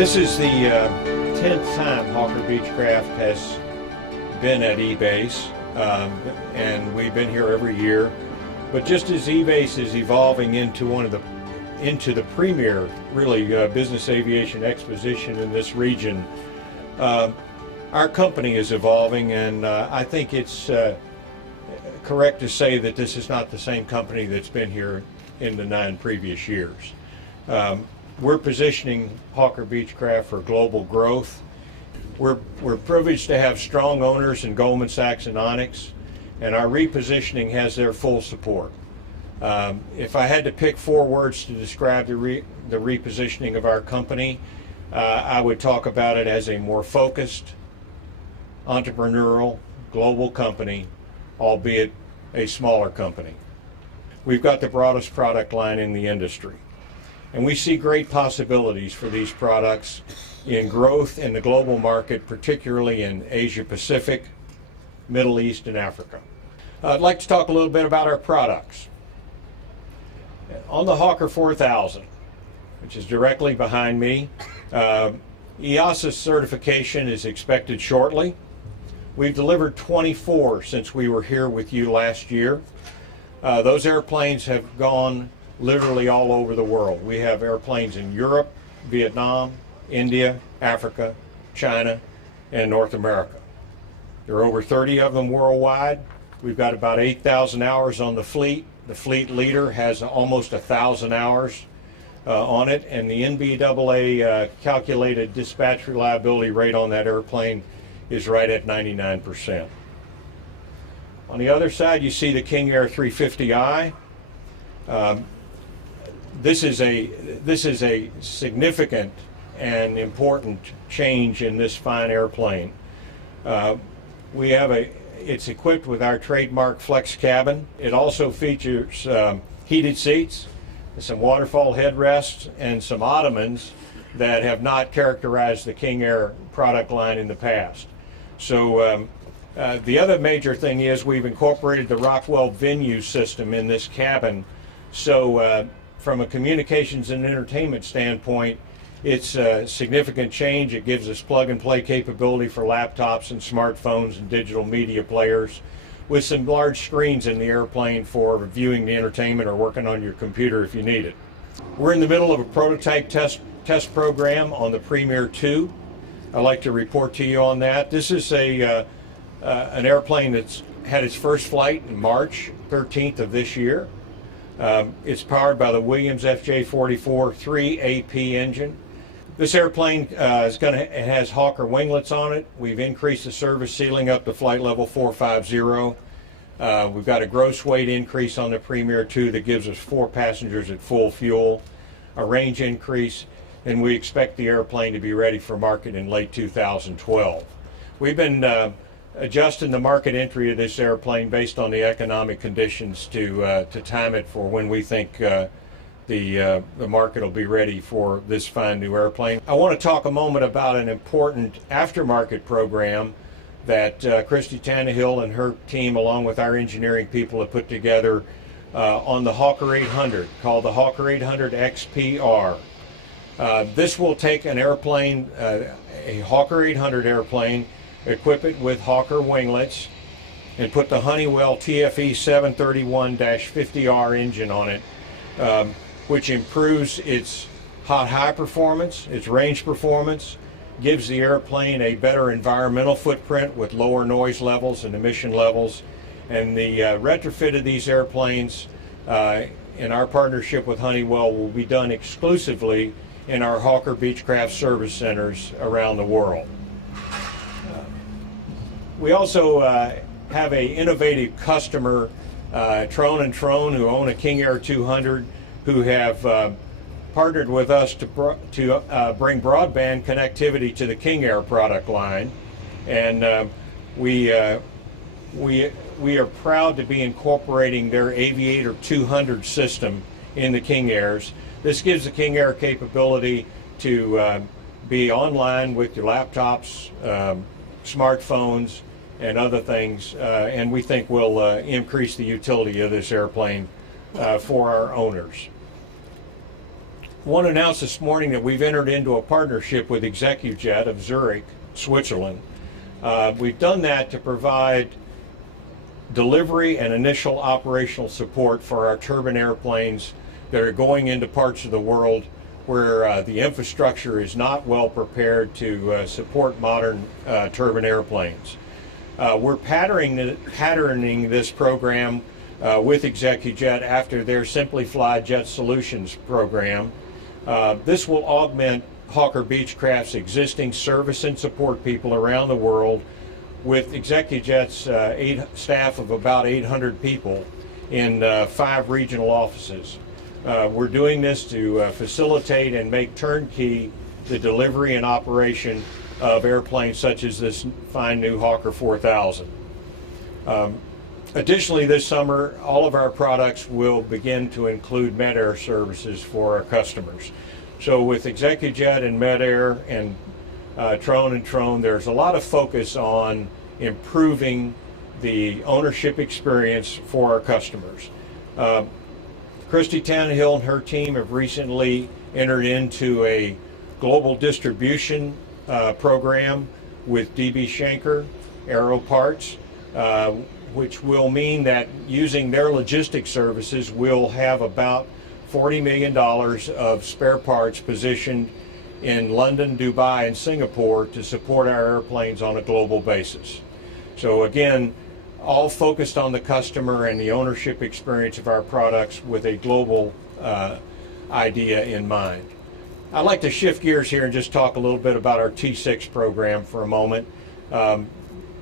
This is the 10th time Hawker Beechcraft has been at EBACE, and we've been here every year. But just as EBACE is evolving into the premier, really, business aviation exposition in this region, our company is evolving, and I think it's correct to say that this is not the same company that's been here in the 9 previous years. We're positioning Hawker Beechcraft for global growth. We're privileged to have strong owners in Goldman Sachs and Onyx, and our repositioning has their full support. If I had to pick 4 words to describe the repositioning of our company, I would talk about it as a more focused, entrepreneurial, global company, albeit a smaller company. We've got the broadest product line in the industry, and we see great possibilities for these products in growth in the global market, particularly in Asia Pacific, Middle East, and Africa. I'd like to talk a little bit about our products. On the Hawker 4000, which is directly behind me, EASA certification is expected shortly. We've delivered 24 since we were here with you last year. Those airplanes have gone literally all over the world. We have airplanes in Europe, Vietnam, India, Africa, China, and North America. There are over 30 of them worldwide. We've got about 8,000 hours on the fleet. The fleet leader has almost 1,000 hours on it, and the NBAA calculated dispatch reliability rate on that airplane is right at 99%. On the other side, you see the King Air 350i. This is a significant and important change in this fine airplane. It's equipped with our trademark flex cabin. It also features heated seats, some waterfall headrests, and some ottomans that have not characterized the King Air product line in the past. So the other major thing is we've incorporated the Rockwell venue system in this cabin. So from a communications and entertainment standpoint, it's a significant change. It gives us plug-and-play capability for laptops and smartphones and digital media players, with some large screens in the airplane for viewing the entertainment or working on your computer if you need it. We're in the middle of a prototype test program on the Premier 2. I'd like to report to you on that. This is an airplane that's had its first flight in March 13th of this year. It's powered by the Williams FJ44 3AP engine. This airplane it has Hawker winglets on it. We've increased the service ceiling up to flight level 450. We've got a gross weight increase on the Premier 2 that gives us 4 passengers at full fuel, a range increase, and we expect the airplane to be ready for market in late 2012. We've been adjusting the market entry of this airplane based on the economic conditions to time it for when we think the market will be ready for this fine new airplane. I want to talk a moment about an important aftermarket program that Christy Tannehill and her team, along with our engineering people, have put together on the Hawker 800, called the Hawker 800 XPR. This will take an airplane, a Hawker 800 airplane, equip it with Hawker winglets, and put the Honeywell TFE 731-50R engine on it, which improves its high performance, its range performance, gives the airplane a better environmental footprint with lower noise levels and emission levels. And the retrofit of these airplanes in our partnership with Honeywell will be done exclusively in our Hawker Beechcraft service centers around the world. We also have an innovative customer, Trone & Trone, who own a King Air 200, who have partnered with us to bring broadband connectivity to the King Air product line. And we are proud to be incorporating their Aviator 200 system in the King Airs. This gives the King Air capability to be online with your laptops, smartphones, and other things, and we think will increase the utility of this airplane for our owners. want to announce this morning that we've entered into a partnership with ExecuJet of Zurich, Switzerland. We've done that to provide delivery and initial operational support for our turbine airplanes that are going into parts of the world where the infrastructure is not well prepared to support modern turbine airplanes. We're patterning this program with ExecuJet after their Simply Fly Jet Solutions program. This will augment Hawker Beechcraft's existing service and support people around the world with ExecuJet's staff of about 800 people in 5 regional offices. We're doing this to facilitate and make turnkey the delivery and operation of airplanes such as this fine new Hawker 4000. Additionally, this summer, all of our products will begin to include Med-Air services for our customers. So with ExecuJet and Med-Air and Trone, there's a lot of focus on improving the ownership experience for our customers. Christy Tannehill and her team have recently entered into a global distribution program with DB Schenker Aero Parts, which will mean that using their logistics services, we'll have about $40 million of spare parts positioned in London, Dubai, and Singapore to support our airplanes on a global basis. So again, all focused on the customer and the ownership experience of our products with a global idea in mind. I'd like to shift gears here and just talk a little bit about our T6 program for a moment.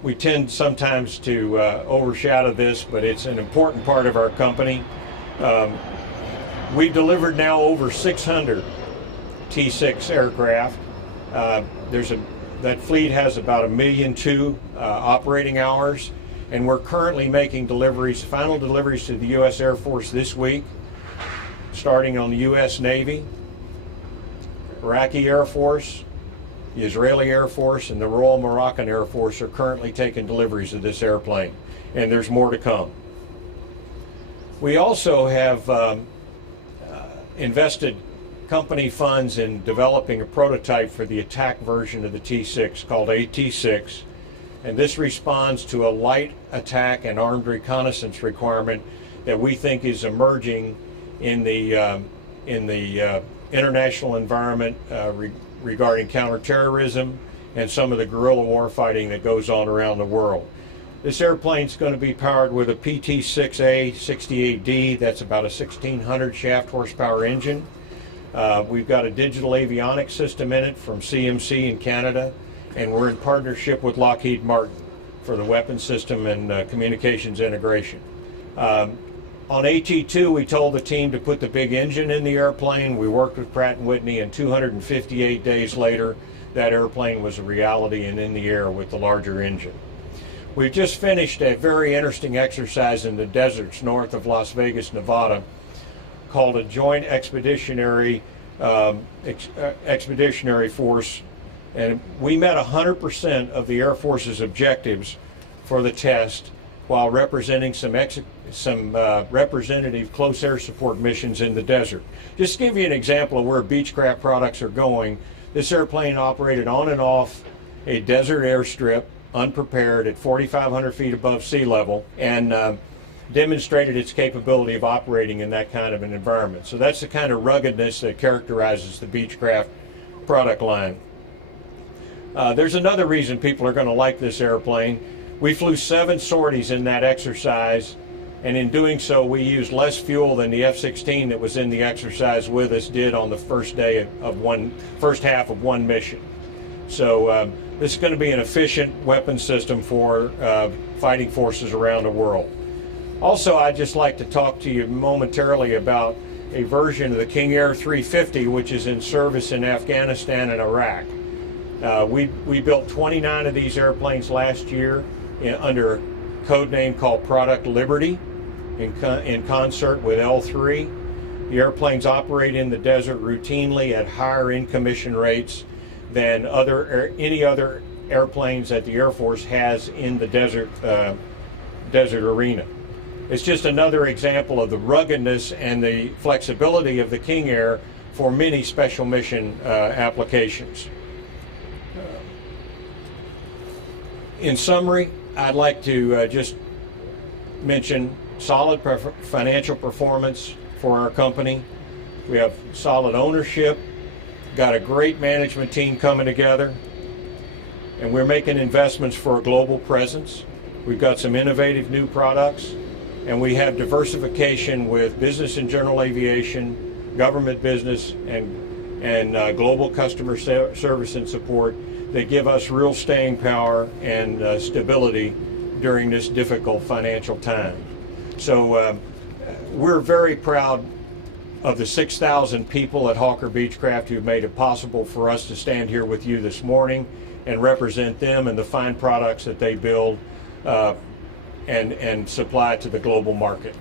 We tend sometimes to overshadow this, but it's an important part of our company. We've delivered now over 600 T6 aircraft. That fleet has about 1.2 million operating hours, and we're currently making final deliveries to the U.S. Air Force this week, starting on the U.S. Navy, Iraqi Air Force, the Israeli Air Force, and the Royal Moroccan Air Force are currently taking deliveries of this airplane, and there's more to come. We also have invested company funds in developing a prototype for the attack version of the T6 called AT6, and this responds to a light attack and armed reconnaissance requirement that we think is emerging in the international environment regarding counterterrorism and some of the guerrilla warfighting that goes on around the world. This airplane is going to be powered with a PT-6A 68D. That's about a 1600 shaft horsepower engine. We've got a digital avionics system in it from CMC in Canada, and we're in partnership with Lockheed Martin for the weapons system and communications integration. On AT2, we told the team to put the big engine in the airplane. We worked with Pratt & Whitney, and 258 days later, that airplane was a reality and in the air with the larger engine. We've just finished a very interesting exercise in the deserts north of Las Vegas, Nevada, called a Joint Expeditionary Force, and we met 100% of the Air Force's objectives for the test while representing some representative close air support missions in the desert. Just to give you an example of where Beechcraft products are going, this airplane operated on and off a desert airstrip, unprepared, at 4,500 feet above sea level, and demonstrated its capability of operating in that kind of an environment. So that's the kind of ruggedness that characterizes the Beechcraft product line. There's another reason people are going to like this airplane. We flew 7 sorties in that exercise, and in doing so we used less fuel than the F-16 that was in the exercise with us did on the first half of one mission. So this is going to be an efficient weapon system for fighting forces around the world. Also, I'd just like to talk to you momentarily about a version of the King Air 350 which is in service in Afghanistan and Iraq. We built 29 of these airplanes last year under a code name called Product Liberty in concert with L3. The airplanes operate in the desert routinely at higher in-commission rates than any other airplanes that the Air Force has in the desert arena. It's just another example of the ruggedness and the flexibility of the King Air for many special mission applications. In summary, I'd like to just mention solid financial performance for our company. We have solid ownership, got a great management team coming together, and we're making investments for a global presence. We've got some innovative new products, and we have diversification with business and general aviation, government business, and global customer service and support that give us real staying power and stability during this difficult financial time. So we're very proud of the 6,000 people at Hawker Beechcraft who've made it possible for us to stand here with you this morning and represent them and the fine products that they build and supply to the global market.